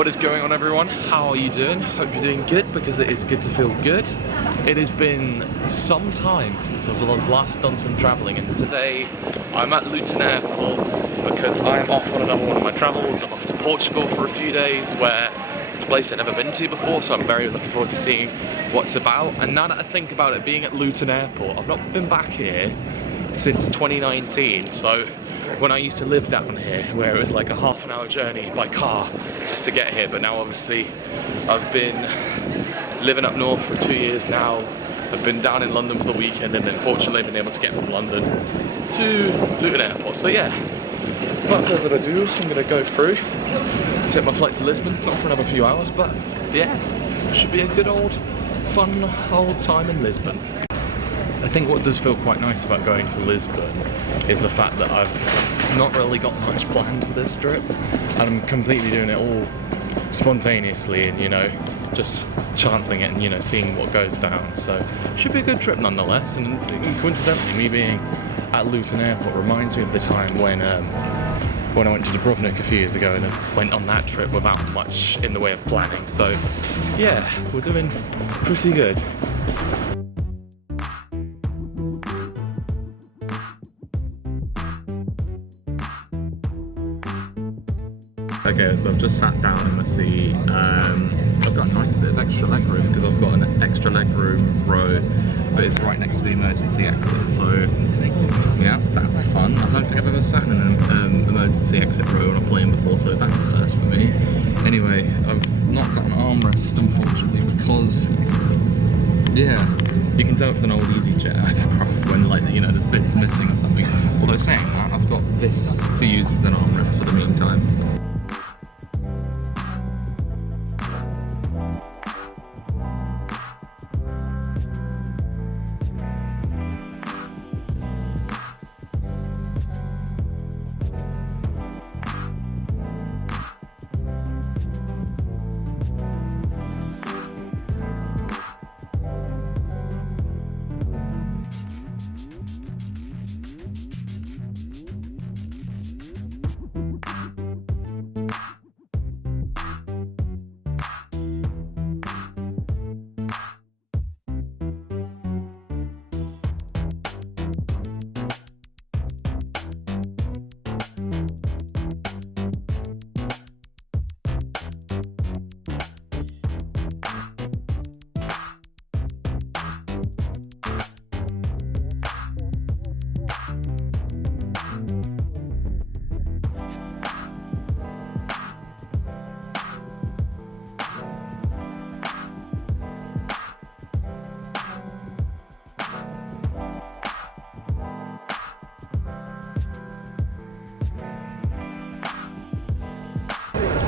What is going on, everyone? How are you doing? Hope you're doing good, because it is good to feel good. It has been some time since I've last done some travelling, and today I'm at Luton Airport because I'm off on another one of my travels. I'm off to Portugal for a few days, where it's a place I've never been to before, so I'm very looking forward to seeing what's about. And now that I think about it, being at Luton Airport, I've not been back here since 2019, so when I used to live down here, where it was like a half-an-hour journey by car just to get here. But now obviously I've been living up north for 2 years now. I've been down in London for the weekend, and then fortunately been able to get from London to Luton Airport. So yeah, without further ado, I'm going to go through, take my flight to Lisbon, not for another few hours, but yeah, should be a good old fun old time in Lisbon. I think what does feel quite nice about going to Lisbon is the fact that I've not really got much planned for this trip, and I'm completely doing it all spontaneously and, you know, just chancing it and, you know, seeing what goes down. So it should be a good trip nonetheless. And coincidentally, me being at Luton Airport reminds me of the time when I went to Dubrovnik a few years ago, and I went on that trip without much in the way of planning. So yeah, we're doing pretty good. Okay, so I've just sat down in my seat. I've got a nice bit of extra leg room because I've got an extra leg room row, but it's right next to the emergency exit, so yeah, that's fun. I don't think I've ever sat in an emergency exit row on a plane before, so that's the first for me. Anyway, I've not got an armrest, unfortunately, because yeah, you can tell it's an old EasyJet aircraft when, like, you know, there's bits missing or something. Although saying that, I've got this to use as an armrest for the meantime.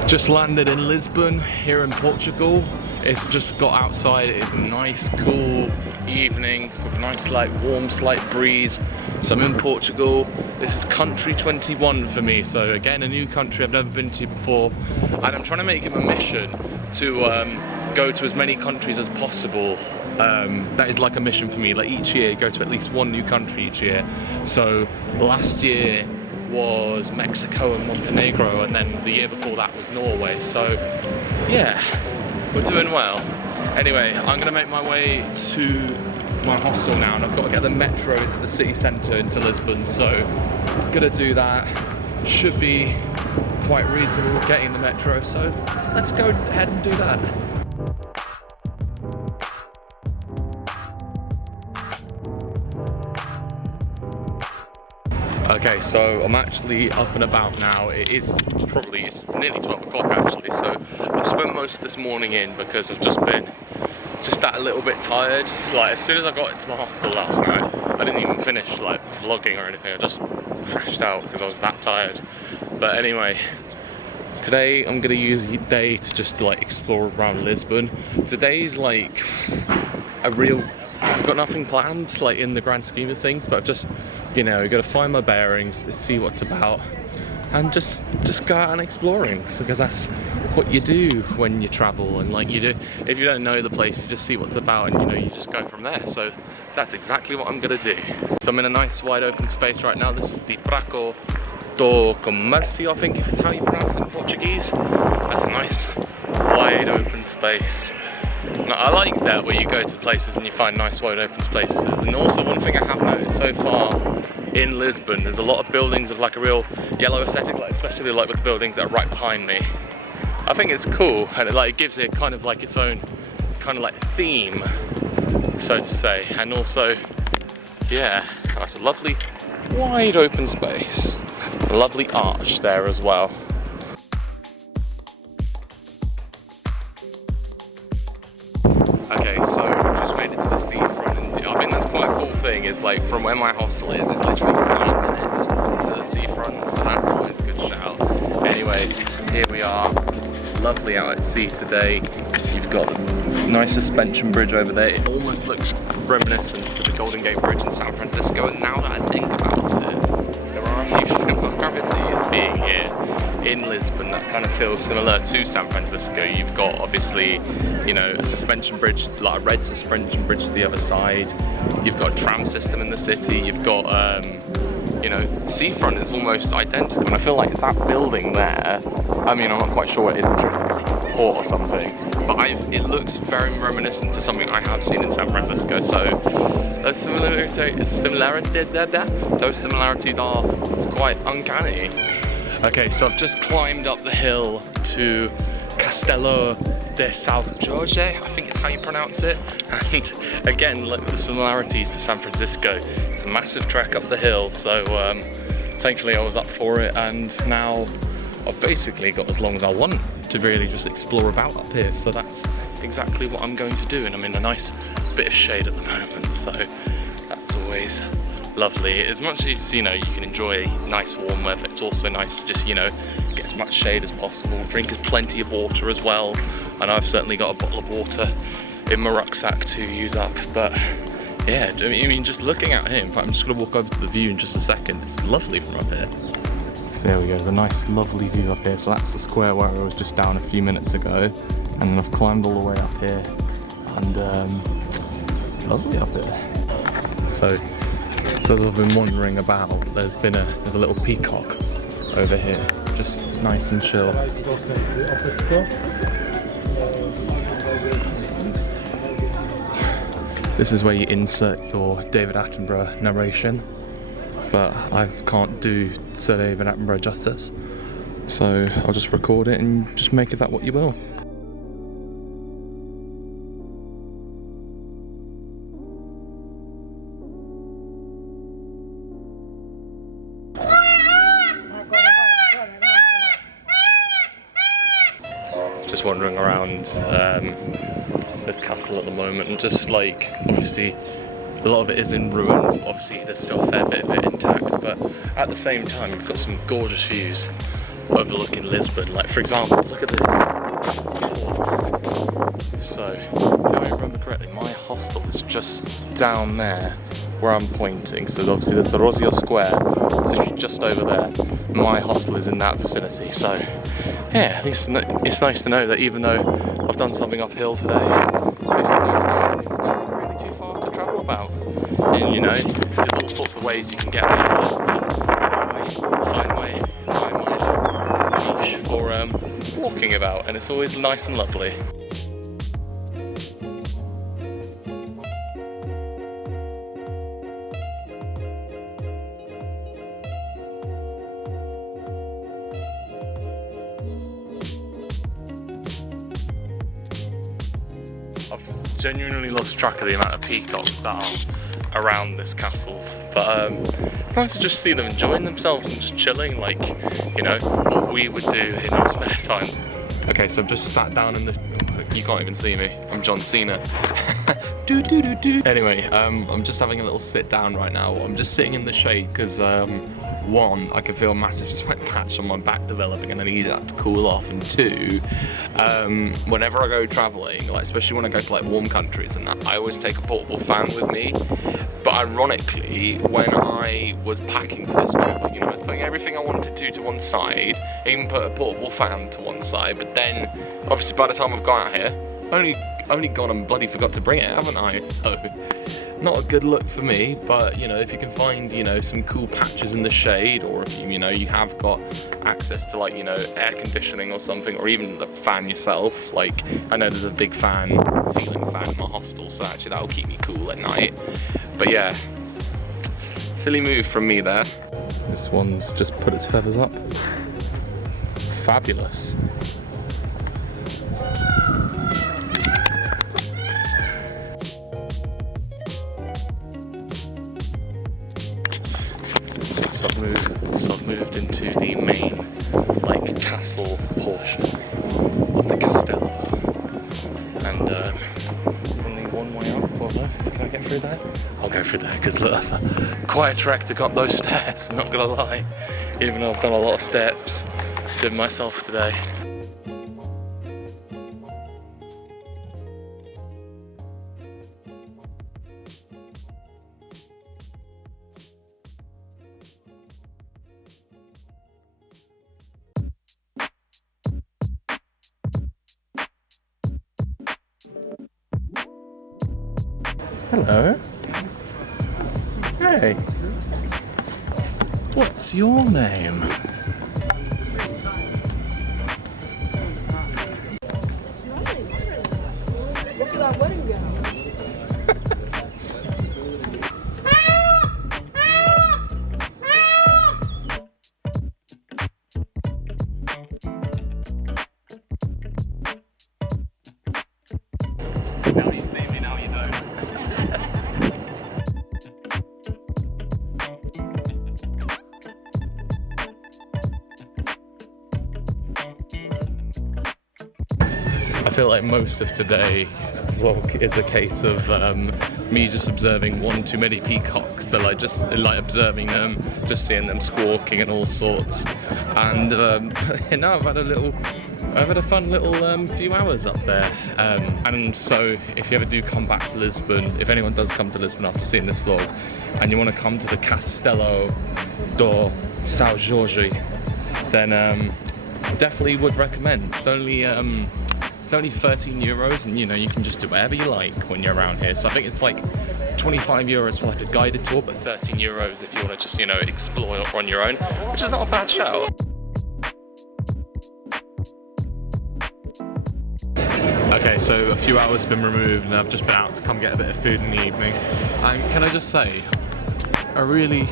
Just landed in Lisbon here in Portugal. It's just got outside. It's a nice cool evening with a nice like warm slight breeze. So I'm in Portugal. This is country 21 for me, so again a new country I've never been to before, and I'm trying to make it my mission to go to as many countries as possible. That is like a mission for me, like each year go to at least one new country each year. So last year was Mexico and Montenegro, and then the year before that was Norway. So yeah, we're doing well. Anyway, I'm gonna make my way to my hostel now, and I've got to get the metro to the city centre into Lisbon, so I'm gonna do that. Should be quite reasonable getting the metro, so let's go ahead and do that. Okay, so I'm actually up and about now. It's nearly 12 o'clock actually, so I've spent most of this morning in because I've just been that little bit tired. Like, as soon as I got into my hostel last night, I didn't even finish like vlogging or anything. I just crashed out because I was that tired. But anyway, today I'm gonna use the day to just like explore around Lisbon. Today's like I've got nothing planned like in the grand scheme of things, but I've just, you know, gotta find my bearings, see what's about, and just go out and exploring, because that's what you do when you travel. And like, you do, if you don't know the place, you just see what's about, and you know, you just go from there. So that's exactly what I'm gonna do. So I'm in a nice wide open space right now. This is the Peacock do Comércio, I think is how you pronounce it in Portuguese. That's a nice wide open space. Now, I like that where you go to places and you find nice wide open spaces. And also one thing I have noticed so far in Lisbon, there's a lot of buildings with like a real yellow aesthetic, like especially like with the buildings that are right behind me. I think it's cool, and it gives it kind of like its own kind of like theme, so to say. And also, yeah, that's a lovely wide open space. A lovely arch there as well. Okay, so I've just made it to the seafront, and I think that's quite a cool thing, is like from where my hostel is, it's literally 9 minutes to the seafront, so that's always a good shout. Anyway, here we are. It's lovely out at sea today. You've got a nice suspension bridge over there. It almost looks reminiscent to the Golden Gate Bridge in San Francisco, and now that I think about it, there are a few similarities being here in Lisbon that kind of feel similar to San Francisco. You've got obviously, you know, a suspension bridge, like a red suspension bridge to the other side. You've got a tram system in the city. You've got, you know, seafront is almost identical. And I feel like that building there, I mean, I'm not quite sure what it is, I'm sure it's like a port or something, but it looks very reminiscent to something I have seen in San Francisco. So those similarities are quite uncanny. Okay, so I've just climbed up the hill to Castelo de São Jorge, I think it's how you pronounce it. And again, like the similarities to San Francisco, it's a massive trek up the hill. So thankfully I was up for it, and now I've basically got as long as I want to really just explore about up here. So that's exactly what I'm going to do, and I'm in a nice bit of shade at the moment, so that's always lovely. As much as, you know, you can enjoy nice warm weather, it's also nice to just, you know, get as much shade as possible. Drink plenty of water as well, and I've certainly got a bottle of water in my rucksack to use up. But yeah, I mean, just looking out here, in fact, I'm just going to walk over to the view in just a second. It's lovely from up here. So there we go, the nice lovely view up here. So that's the square where I was just down a few minutes ago, and then I've climbed all the way up here, and it's lovely up here. So as I've been wandering about, there's a little peacock over here, just nice and chill. This is where you insert your David Attenborough narration, but I can't do Sir David Attenborough justice, so I'll just record it and just make of that what you will. Just wandering around this castle at the moment, and just like, obviously a lot of it is in ruins, but obviously there's still a fair bit of it intact, but at the same time you've got some gorgeous views overlooking Lisbon. Like, for example, look at this. So if I remember correctly, my hostel is just down there where I'm pointing, so obviously there's the Rosio Square, so just over there. My hostel is in that vicinity, so yeah, at least it's nice to know that even though I've done something uphill today, at least it's nice to know it's not really too far to travel about. And you know, there's all sorts of ways you can get out of Lisbon. Find my niche for walking about, and it's always nice and lovely. I've genuinely lost track of the amount of peacocks that are around this castle, but it's nice to just see them enjoying themselves and just chilling, like, you know, what we would do in our spare time. Okay, so I've just sat down in the... You can't even see me. I'm John Cena. Anyway, I'm just having a little sit down right now. I'm just sitting in the shade because, one, I can feel a massive sweat patch on my back developing and I need that to cool off. And two, whenever I go traveling, like especially when I go to like warm countries and that, I always take a portable fan with me. But ironically, when I was packing for this trip, you know, I was putting everything I wanted to one side, even put a portable fan to one side, but then, obviously by the time I've got out here, only only gone and bloody forgot to bring it, haven't I? So, not a good look for me, but you know, if you can find, you know, some cool patches in the shade, or if you know, you have got access to like, you know, air conditioning or something, or even the fan yourself, like, I know there's a big ceiling fan in my hostel, so actually that'll keep me cool at night. But yeah, silly move from me there. This one's just put its feathers up. Fabulous. So I've moved into the main, like, castle portion of the castello, and only one way up. Or no? Can I get through there? I'll go through there because look, that's quite a trek to go up those stairs. I'm not gonna lie, even though I've done a lot of steps, did myself today. Hello. Hey. What's your name? Look at that wedding gown. Now you see me, now you don't. I feel like most of today's vlog is a case of me just observing one too many peacocks. So like just like observing them, just seeing them squawking and all sorts. And you know, I've had a fun little few hours up there. And so if you ever do come back to Lisbon, if anyone does come to Lisbon after seeing this vlog, and you want to come to the Castelo do São Jorge, then definitely would recommend. It's only 13 euros, and you know, you can just do whatever you like when you're around here. So I think it's like 25 euros for like a guided tour, but 13 euros if you want to just, you know, explore on your own, which is not a bad shout. Okay, so a few hours have been removed and I've just been out to come get a bit of food in the evening. And can I just say, I really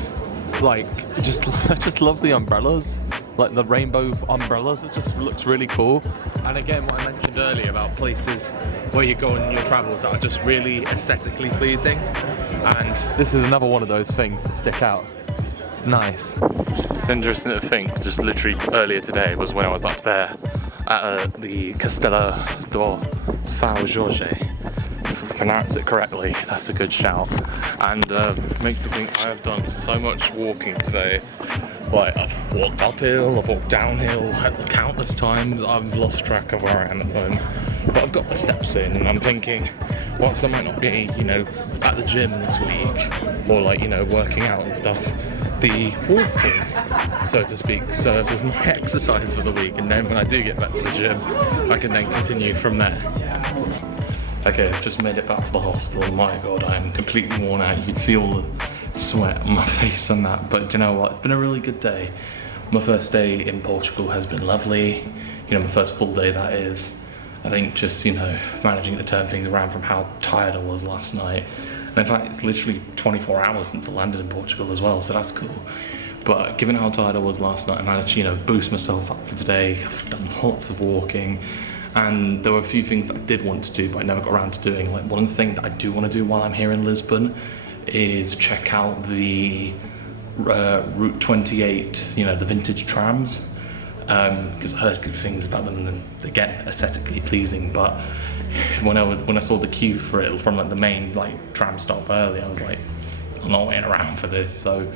I just love the umbrellas. Like the rainbow umbrellas, it just looks really cool. And again, what I mentioned earlier about places where you go on your travels that are just really aesthetically pleasing. And this is another one of those things that stick out. It's nice. It's interesting to think, just literally earlier today was when I was up there at the Castelo do São Jorge. If I pronounce it correctly, that's a good shout. And makes me think I have done so much walking today. Like, I've walked uphill, I've walked downhill countless times. I've lost track of where I am at the moment. But I've got the steps in, and I'm thinking, whilst I might not be, you know, at the gym this week, or like, you know, working out and stuff, the walking, so to speak, serves as my exercise for the week. And then when I do get back to the gym, I can then continue from there. Okay, I've just made it back to the hostel. My God, I am completely worn out. You can see all the sweat on my face and that, but you know what, it's been a really good day. My first day in Portugal has been lovely, you know, my first full day that is. I think just, you know, managing to turn things around from how tired I was last night. And in fact, it's literally 24 hours since I landed in Portugal as well, so that's cool. But given how tired I was last night, I managed to, you know, boost myself up for today. I've done lots of walking, and there were a few things that I did want to do, but I never got around to doing. Like, one thing that I do want to do while I'm here in Lisbon is check out the Route 28, you know, the vintage trams, because I heard good things about them and they get aesthetically pleasing. But when I saw the queue for it from like the main like tram stop earlier, I was like, I'm not waiting around for this. So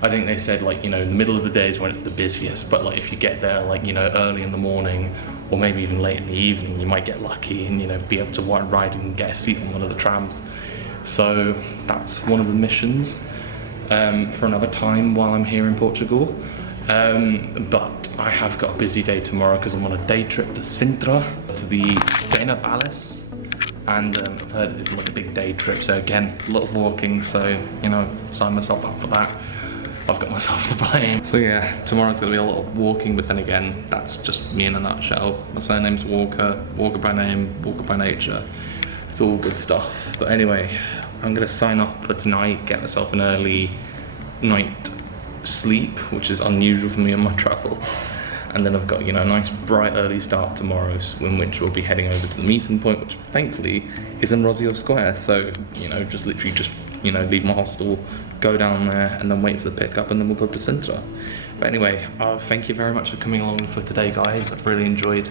I think they said, like, you know, the middle of the day is when it's the busiest, but like if you get there like, you know, early in the morning or maybe even late in the evening, you might get lucky and, you know, be able to ride and get a seat on one of the trams. So that's one of the missions for another time while I'm here in Portugal. But I have got a busy day tomorrow because I'm on a day trip to Sintra, to the Pena Palace. and I've heard it's like a big day trip, so again, a lot of walking, so you know, sign myself up for that. I've got myself to blame. So yeah, tomorrow's gonna be a lot of walking, but then again, that's just me in a nutshell. My surname's Walker, Walker by name, Walker by nature. It's all good stuff. But anyway, I'm gonna sign up for tonight, get myself an early night sleep, which is unusual for me on my travels. And then I've got, you know, a nice bright early start tomorrow, in which we'll be heading over to the meeting point, which thankfully is in Rosyth Square. So, you know, just literally just, you know, leave my hostel, go down there and then wait for the pickup, and then we'll go to Sintra. But anyway, thank you very much for coming along for today, guys. I've really enjoyed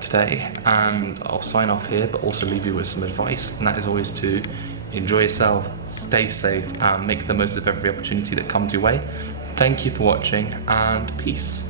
today, and I'll sign off here, but also leave you with some advice, and that is always to enjoy yourself, stay safe, and make the most of every opportunity that comes your way. Thank you for watching, and peace.